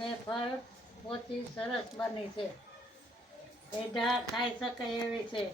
Wafer પોચી સરસ બની છે. પેઢા ખાઈ શકાય એવી છે.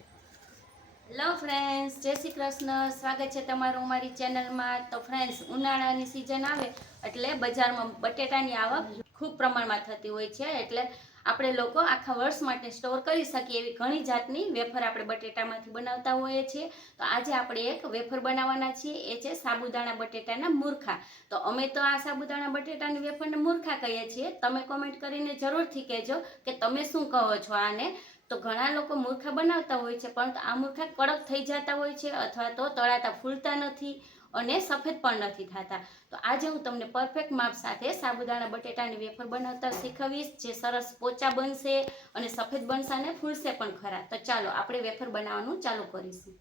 હેલો ફ્રેન્ડ્સ, જય શ્રી કૃષ્ણ. સ્વાગત છે તમારું અમારી ચેનલમાં. તો ફ્રેન્ડ્સ, ઉનાળાની સિઝન આવે એટલે બજારમાં બટેટાની આવક ખૂબ પ્રમાણમાં થતી હોય છે. એટલે આપણે લોકો આખા વર્ષ માટે સ્ટોર કરી શકીએ એવી ઘણી જાતની વેફર આપણે બટેટામાંથી બનાવતા હોઈએ છીએ. તો આજે આપણે એક વેફર બનાવવાના છીએ, એ છે સાબુદાણા બટેટાના મૂરખા. તો અમે તો આ સાબુદાણા બટેટાની વેફરને મૂરખા કહીએ છીએ. તમે કોમેન્ટ કરીને જરૂરથી કહેજો કે તમે શું કહો છો આને. તો ઘણા લોકો મૂરખા બનાવતા હોય છે, પરંતુ આ મૂરખા કડક થઈ જતા હોય છે અથવા તો તળાતા ફૂલતા નથી અને સફેદ પણ નથી થતા. તો આજે હું તમને પરફેક્ટ માપ સાથે સાબુદાણા બટેટાની વેફર બનાવતા શીખવીશ, જે સરસ પોચા બનશે અને સફેદ બનશે અને ફૂલશે પણ ખરા. તો ચાલો આપણે વેફર બનાવવાનું ચાલુ કરીશું.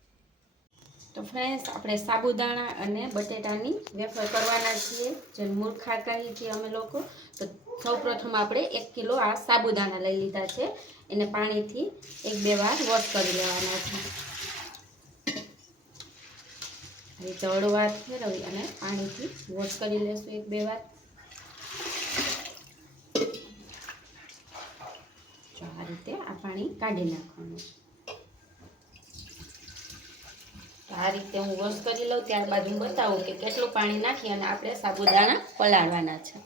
તો ફ્રેન્ડ્સ, આપણે સાબુદાણા અને બટેટાની વેફર કરવાના છીએ, જે મૂરખા કહીએ છીએ અમે લોકો. તો સૌપ્રથમ આપણે 1 કિલો આ સાબુદાણા લઈ લીધા છે. એને પાણીથી 1-2 વાર વોશ કરી લેવાના છે. રીતે હળવા ફેરવી અને પાણીથી વોશ કરી લેશું 1-2 વાર. જો આ રીતે આ પાણી કાઢી નાખવાનું. તો આ રીતે હું વોશ કરી લઉં, ત્યારબાદ હું બતાવું કે કેટલું પાણી નાખી અને આપણે સાબુદાણા પલાળવાના છે.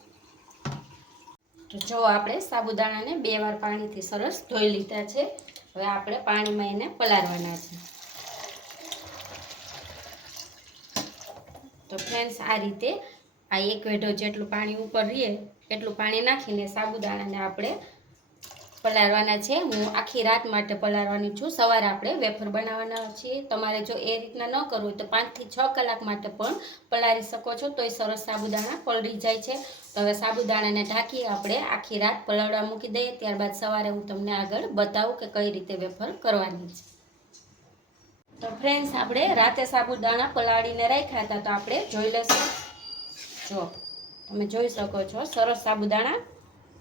તો જો આપણે સાબુદાણાને 2 વાર પાણીથી સરસ ધોઈ લીધા છે. હવે આપણે પાણીમાં એને પલાળવાના છે. તો ફ્રેન્ડ્સ, આ રીતે આ 1 વેઢો જેટલું પાણી ઉપર રહે એટલું પાણી નાખીને સાબુદાણાને આપણે પલાળવાના છે. હું આખી રાત માટે પલાળવાની છું. સવારે આપણે વેફર બનાવવાના છીએ. તમારે જો એ રીતના ન કરવું હોય તો 5 થી 6 કલાક માટે પણ પલાળી શકો છો, તોય સરસ સાબુદાણા પલળી જાય છે. તો હવે સાબુદાણાને ઢાંકી આપણે આખી રાત પલાળવા મૂકી દઈએ. ત્યારબાદ સવારે હું તમને આગળ બતાવું કે કઈ રીતે વેફર કરવાની છે. તો ફ્રેન્ડ્સ, આપણે રાતે સાબુદાણા પલાળીને રાખ્યા હતા, તો આપણે જોઈ લઈશું. જો તમે જોઈ શકો છો, સરસ સાબુદાણા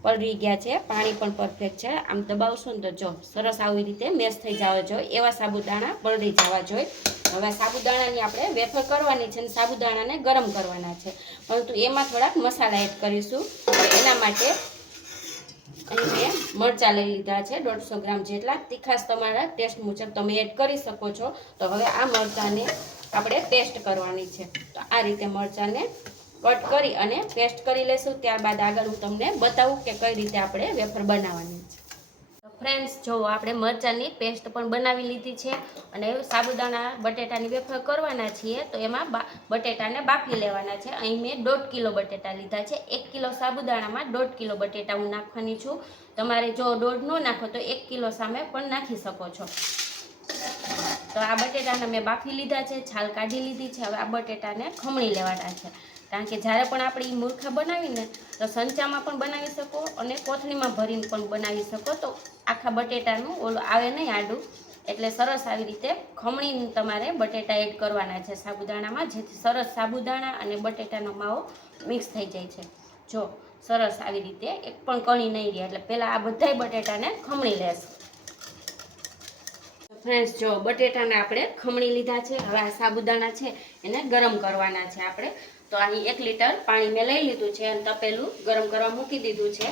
પલળી ગયા છે. પાણી પણ પરફેક્ટ છે. આમ દબાવશો ને તો જો સરસ આવી રીતે મેશ થઈ જવા જોઈએ, એવા સાબુદાણા પલળી જવા જોઈએ. હવે સાબુદાણાની આપણે વેફર કરવાની છે અને સાબુદાણાને ગરમ કરવાના છે, પરંતુ એમાં થોડાક મસાલા એડ કરીશું. એના માટે અહીં મેં મરચાં લઈ લીધા છે 150 ગ્રામ જેટલા. તીખાશ તમારા ટેસ્ટ મુજબ તમે એડ કરી શકો છો. તો હવે આ મરચાંને આપણે પેસ્ટ કરવાની છે. તો આ રીતે મરચાંને કટ કરી અને પેસ્ટ કરી લેશું. ત્યારબાદ આગળ હું તમને બતાવું કે કઈ રીતે આપણે વેફર બનાવવાની છે. તો ફ્રેન્ડ્સ, જો આપણે મરચાંની પેસ્ટ પણ બનાવી લીધી છે અને સાબુદાણા બટેટાની વેફર કરવાના છીએ. તો એમાં બટેટાને બાફી લેવાના છે. અહીં મેં 1.5 કિલો બટેટા લીધા છે. 1 કિલો સાબુદાણામાં 1.5 કિલો બટેટા હું નાખવાની છું. તમારે જો 1.5 ન નાખો તો 1 કિલો સામે પણ નાખી શકો છો. તો આ બટેટાને મેં બાફી લીધા છે, છાલ કાઢી લીધી છે. હવે આ બટેટાને ખમણી લેવાના છે, કારણ કે જ્યારે પણ આપણે એ મૂરખા બનાવીને તો સંચામાં પણ બનાવી શકો અને કોથળીમાં ભરીને પણ બનાવી શકો. તો આખા બટેટાનું ઓલું આવે નહીં આડું, એટલે સરસ આવી રીતે ખમણીને તમારે બટેટા એડ કરવાના છે સાબુદાણામાં, જેથી સરસ સાબુદાણા અને બટેટાનો માવો મિક્સ થઈ જાય છે. જો સરસ આવી રીતે એક પણ કણી નહીં રહે. એટલે પહેલાં આ બધાય બટેટાને ખમણી લેશું. ફ્રેન્ડ્સ, જો બટેટાને આપણે ખમણી લીધા છે. હવે આ સાબુદાણા છે એને ગરમ કરવાના છે આપણે. તો અહીં 1 લીટર પાણી મેં લઈ લીધું છે અને તપેલું ગરમ કરવા મૂકી દીધું છે.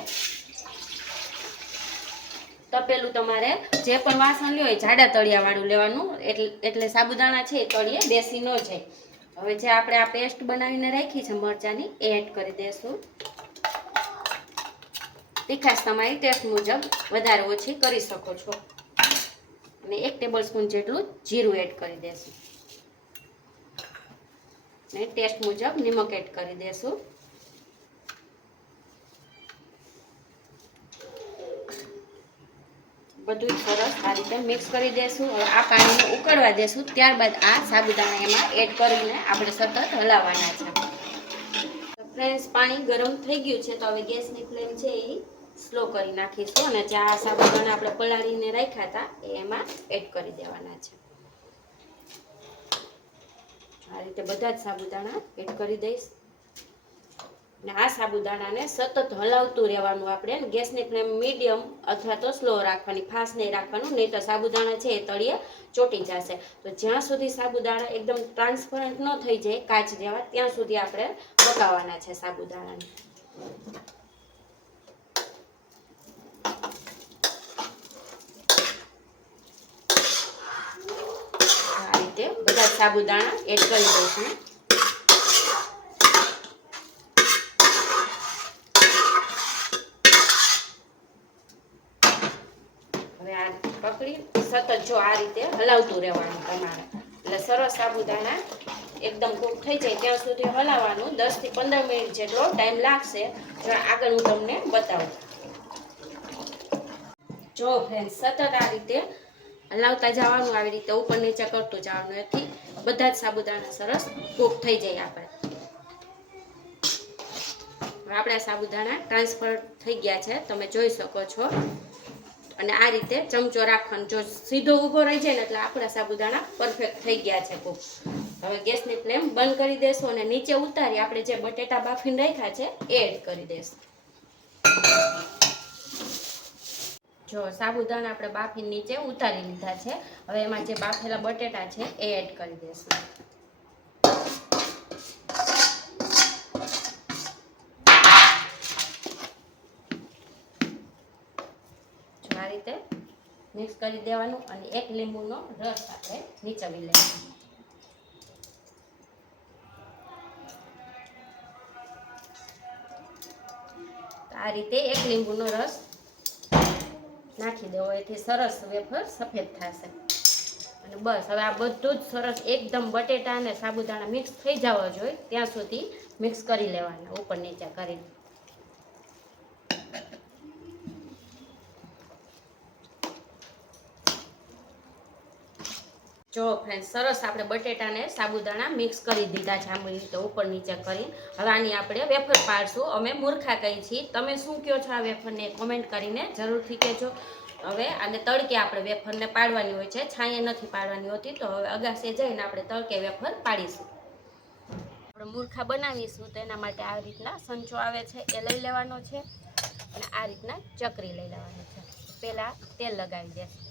તપેલું તમારે જે પણ વાસણ લ્યો એ જાડા તળિયાવાળું લેવાનું, એટલે સાબુદાણા છે એ તળિયે બેસી ન જાય. હવે જે આપણે આ પેસ્ટ બનાવીને રાખી છે મરચાંની, એ એડ કરી દઈશું. તીખાશ તમારી ટેસ્ટ મુજબ વધારે ઓછી કરી શકો છો. અને 1 ટેબલ સ્પૂન જેટલું જીરું એડ કરી દઈશું. અને ટેસ્ટ મુજબ નિમક એડ કરી દઈશું. બધું સરસ આ રીતે મિક્સ કરી દઈશું. હવે આ પાણીને ઉકળવા દઈશું. ત્યારબાદ આ સાબુદાણા એમાં એડ કરીને આપણે સતત હલાવવાના છે. તો ફ્રેન્ડ્સ, પાણી ગરમ થઈ ગયું છે. તો હવે ગેસની ફ્લેમ છે એ સ્લો કરી નાખીશું અને જે આ સાબુદાણા આપણે પલાળીને રાખ્યા હતા એ એમાં એડ કરી દેવાના છે. આ રીતે બધા જ સાબુદાણા એડ કરી દઈશ. અને આ સાબુદાણાને સતત હલાવતું રહેવાનું આપણે. ગેસની ફ્લેમ મીડિયમ અથવા તો સ્લો રાખવાની, ફાસ્ટ નહીં રાખવાનું, નહીં તો સાબુદાણા છે એ તળિયે ચોટી જશે. તો જ્યાં સુધી સાબુદાણા એકદમ ટ્રાન્સપરન્ટ ન થઈ જાય કાચ જેવા, ત્યાં સુધી આપણે પકાવવાના છે સાબુદાણાને. રીતે બધા સાબુદાણા એડ કરી દઈશું. હવે આ પકડી સતત જો આ રીતે હલાવતું રહેવાનું તમારે, એટલે સરસ સાબુદાણા એકદમ કૂક થઈ જાય ત્યાં સુધી હલાવવાનું. 10 થી 15 મિનિટ જેટલો ટાઈમ લાગશે. જો આગળ હું તમને બતાવું. જો ફ્રેન્ડ સતત આ રીતે હલાવતા જવાનું, આવી રીતે ઉપર નીચે કરતું જવાનું, એથી બધા જ સાબુદાણા સરસ કૂક થઈ જાય. આપણા સાબુદાણા ટ્રાન્સફર થઈ ગયા છે, તમે જોઈ શકો છો. અને આ રીતે ચમચો રાખવાનો, જો સીધો ઊભો રહી જાય ને એટલે આપણા સાબુદાણા પરફેક્ટ થઈ ગયા છે કૂક. હવે ગેસની ફ્લેમ બંધ કરી દેશું અને નીચે ઉતારી આપણે જે બટેટા બાફીને રાખ્યા છે એ એડ કરી દઈશું. જો સાબુદાણા આપણે બાફી નીચે ઉતારી લીધા છે. હવે એમાં જે બાફેલા બટેટા છે એ એડ કરી દઈશું. જો આ રીતે મિક્સ કરી દેવાનું અને એક લીંબુનો રસ આપણે નીચવી લઈશું. આ રીતે એક લીંબુનો રસ નાખી દેવો, એથી સરસ વેફર સફેદ થશે. અને બસ હવે આ બધું જ સરસ એકદમ બટેટા અને સાબુદાણા મિક્સ થઈ જવા જોઈએ ત્યાં સુધી મિક્સ કરી લેવાના, ઉપર નીચે કરીને. જો ફ્રેન્ડ સરસ આપણે બટેટાને સાબુદાણા મિક્સ કરી દીધા છે આમ રીતે ઉપર નીચે કરી. હવે આની આપણે વેફર પાડશું. અમે મૂર્ખા કહી છીએ, તમે શું કહો છો આ વેફરને કોમેન્ટ કરીને જરૂરથી કહેજો. હવે આને તડકે આપણે વેફરને પાડવાની હોય છે, છાંયે નથી પાડવાની હોતી. તો હવે અગાસે જઈને આપણે તડકે વેફર પાડીશું. આપણે મૂર્ખા બનાવીશું તો એના માટે આ રીતના સંચો આવે છે એ લઈ લેવાનો છે અને આ રીતના ચકરી લઈ લેવાની છે. પહેલાં તેલ લગાવી દેશું,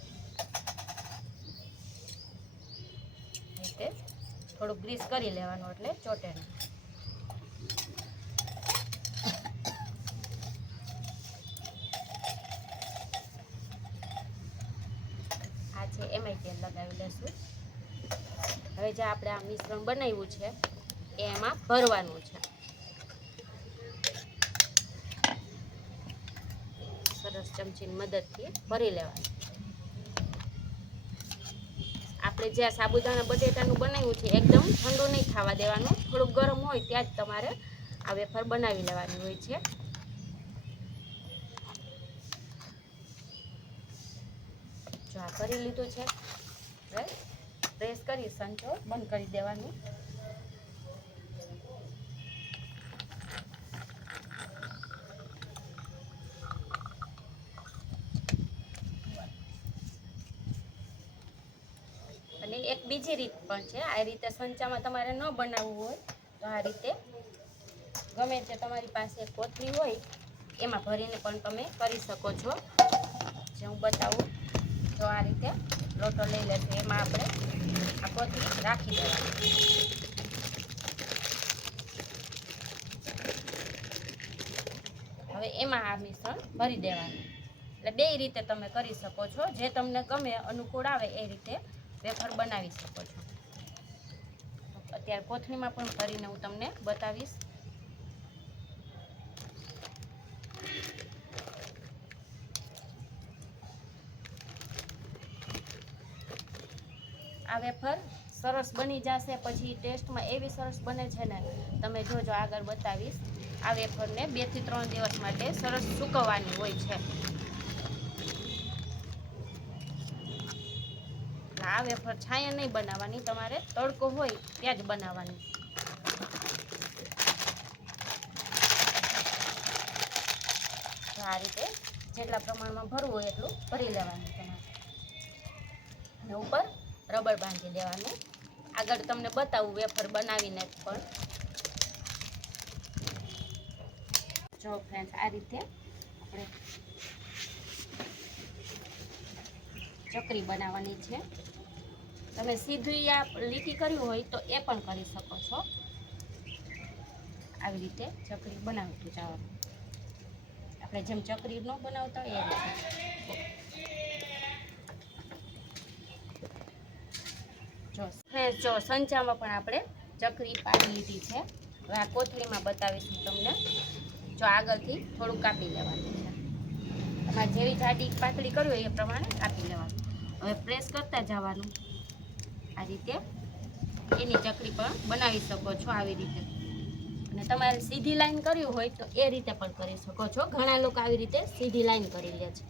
થોડું ગ્રીસ કરી લેવાનું એટલે ચોટે નહીં. આ છે એમાંય તેલ લગાવી લેશું. હવે જે આપણે આ મિશ્રણ બનાવ્યું છે એ એમાં ભરવાનું છે. સરસ ચમચીની મદદથી ભરી લેવાનું. આપણે જે આ સાબુદાણા બટેટાનું બનાવ્યું છે એકદમ ઠંડુ નહીં થવા દેવાનું, થોડુંક ગરમ હોય ત્યાં જ તમારે આ વેફર બનાવી લેવાની હોય છે. જો આ કરી લીધું છે, હવે પ્રેસ કરી સંચો બંધ કરી દેવાનું. અને એક બીજી રીત પણ છે, આ રીતે સંચામાં તમારે ન બનાવવું હોય તો આ રીતે ગમે તે તમારી પાસે કોથળી હોય એમાં ભરીને પણ તમે કરી શકો છો. જે હું બતાવું, જો આ રીતે લોટો લઈ લેશું, એમાં આપણે આ કોથળી રાખી દેવાની. હવે એમાં આ મિશ્રણ ભરી દેવાનું. એટલે બે રીતે તમે કરી શકો છો, જે તમને ગમે અનુકૂળ આવે એ રીતે વેફર બનાવી શકો છો. અત્યારે કોથળીમાં પણ ભરીને હું તમને બતાવીશ. આ વેફર સરસ બની જશે, પછી ટેસ્ટમાં એવી સરસ બને છે ને, તમે જોજો આગળ બતાવીશ. આ વેફરને 2 થી 3 દિવસ માટે સરસ સૂકવવાની હોય છે. આ વેફર છાંયે નહીં બનાવવાની, તમારે તડકો હોય ત્યાં જ બનાવવાની. તો આ રીતે જેટલા પ્રમાણમાં ભરવું હોય એટલું ભરી લેવાનું તમારે. અને ઉપર રબર બાંધી દેવાનું. આગળ તમને બતાવું વેફર બનાવીને પણ. જો ફ્રેન્ડ્સ આ રીતે આપણે ચકરી બનાવવાની છે. તમે સીધી આ લીટી કરવી હોય તો એ પણ કરી શકો છો. આવી રીતે ચકરી બનાવતું જવાનું. આપણે જેમ ચકરી ન બનાવતા હોય એ રીતે. જો સંચામાં પણ આપણે ચકરી પાડી લીધી છે. હવે આ કોથળીમાં બતાવીશું તમને. જો આગળથી થોડું કાપી લેવાનું છે. તમારે જેવી જાડી પાતળી કરવી હોય એ પ્રમાણે કાપી લેવાનું. હવે પ્રેસ કરતા જવાનું. આ રીતે એની ચકરી પણ બનાવી શકો છો આવી રીતે. અને તમારે સીધી લાઈન કરવી હોય તો એ રીતે પણ કરી શકો છો. ઘણા લોકો આવી રીતે સીધી લાઈન કરી લે છે,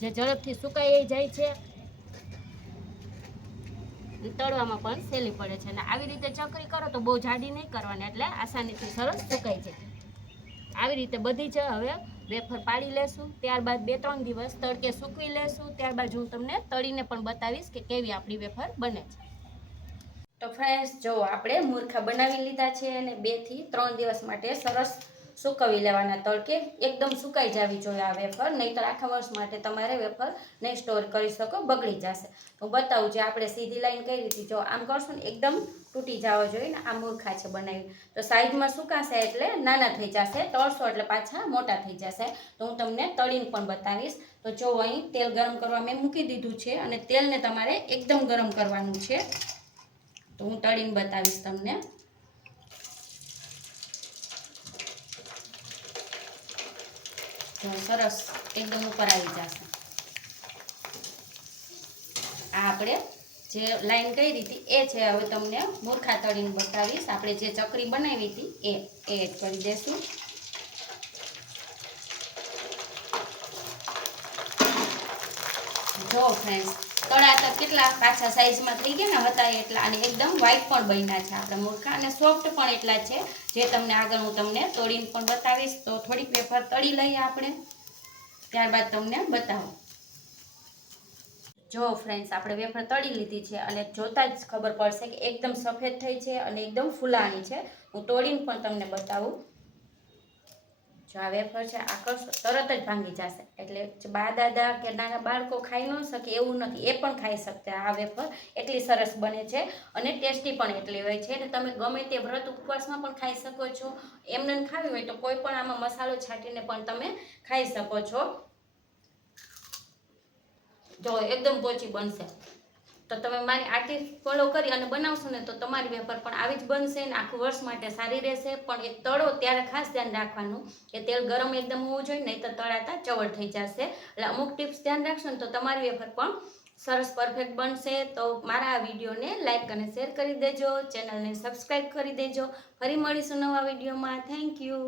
જે ઝડપથી સુકાઈ જાય છે, તળવામાં પણ સહેલી પડે છે. અને આવી રીતે ચકરી કરો તો બહુ જાડી નહીં કરવાની, એટલે આસાનીથી સરસ સુકાઈ જાય. આવી રીતે બધી જ હવે વેફર પાડી લેશું. ત્યારબાદ 2-3 દિવસ તડકે સૂકવી લેશું. ત્યારબાદ હું તમને તળીને પણ બતાવીશ કે કેવી આપણી વેફર બને છે. તો ફ્રેન્ડ્સ, જો આપણે મૂર્ખા બનાવી લીધા છે અને 2 થી 3 દિવસ માટે સરસ સુકવી લેવાના તડકે. એકદમ સુકાઈ જવી જોઈએ આ વેફર, નહીંતર આખા વર્ષ માટે તમારે વેફર નહીં સ્ટોર કરી શકો, બગડી જશે. હું બતાવું જે આપણે સીધી લાઈન કરી હતી. જો આમ કરશું ને એકદમ તૂટી જવા જોઈએ ને. આ મૂર્ખા છે બનાવી. તો સાઈઝમાં સુકાશે એટલે નાના થઈ જશે, તળશો એટલે પાછા મોટા થઈ જશે. તો હું તમને તળીને પણ બતાવીશ. તો જો અહીં તેલ ગરમ કરવા મેં મૂકી દીધું છે અને તેલને તમારે એકદમ ગરમ કરવાનું છે. તો હું તળીને બતાવીશ તમને. તો સરસ એકદમ ઉપર આવી જશે. આ આપણે જે લાઈન કરી હતી એ છે. હવે તમને મૂર્ખા તળીને બતાવીશ. આપણે જે ચકરી બનાવી હતી એ એડ કરી દઈશું. જો ફ્રેન્ડ્સ, તળાતા કેટલા પાછા સાઈઝમાં થઈ ગયા ને હતા એટલા, અને એકદમ વ્હાઈટ પણ બન્યા છે આપણા મૂર્ખા, અને સોફ્ટ પણ એટલા છે, જે તમને આગળ હું તમને તળીને પણ બતાવીશ. તો થોડીક વેફર તળી લઈએ આપણે, ત્યારબાદ તમને બતાવું. જો ફ્રેન્ડ્સ, આપણે વેફર તળી લીધી છે અને જોતા જ ખબર પડશે કે એકદમ સફેદ થઈ છે અને એકદમ ફૂલાણી છે. હું તોડીને પણ તમને બતાવું. જો આ વેફર છે આ તરત જ ભાંગી જશે, એટલે બા દાદા કે નાના બાળકો ખાઈ ન શકે એવું નથી, એ પણ ખાઈ શકતા. આ વેફર એટલી સરસ બને છે અને ટેસ્ટી પણ એટલી હોય છે. અને તમે ગમે તે વ્રત ઉપવાસમાં પણ ખાઈ શકો છો. એમને ખાવી હોય તો કોઈ પણ આમાં મસાલો છાંટીને પણ તમે ખાઈ શકો છો. જો એકદમ પોચી બનશે. તો તમે મારી આ ટીપ ફોલો કરી અને બનાવશો ને તો તમારી વેફર પણ આવી જ બનશે ને આખું વર્ષ માટે સારી રહેશે. પણ એ તળો ત્યારે ખાસ ધ્યાન રાખવાનું કે તેલ ગરમ એકદમ હોવું જોઈએ, નહીં તો તળાતા ચવડ થઈ જશે. એટલે અમુક ટિપ્સ ધ્યાન રાખશો ને તો તમારી વેફર પણ સરસ પરફેક્ટ બનશે. તો મારા આ વિડીયોને લાઇક અને શેર કરી દેજો, ચેનલને સબસ્ક્રાઈબ કરી દેજો. ફરી મળીશું નવા વિડીયોમાં. Thank you.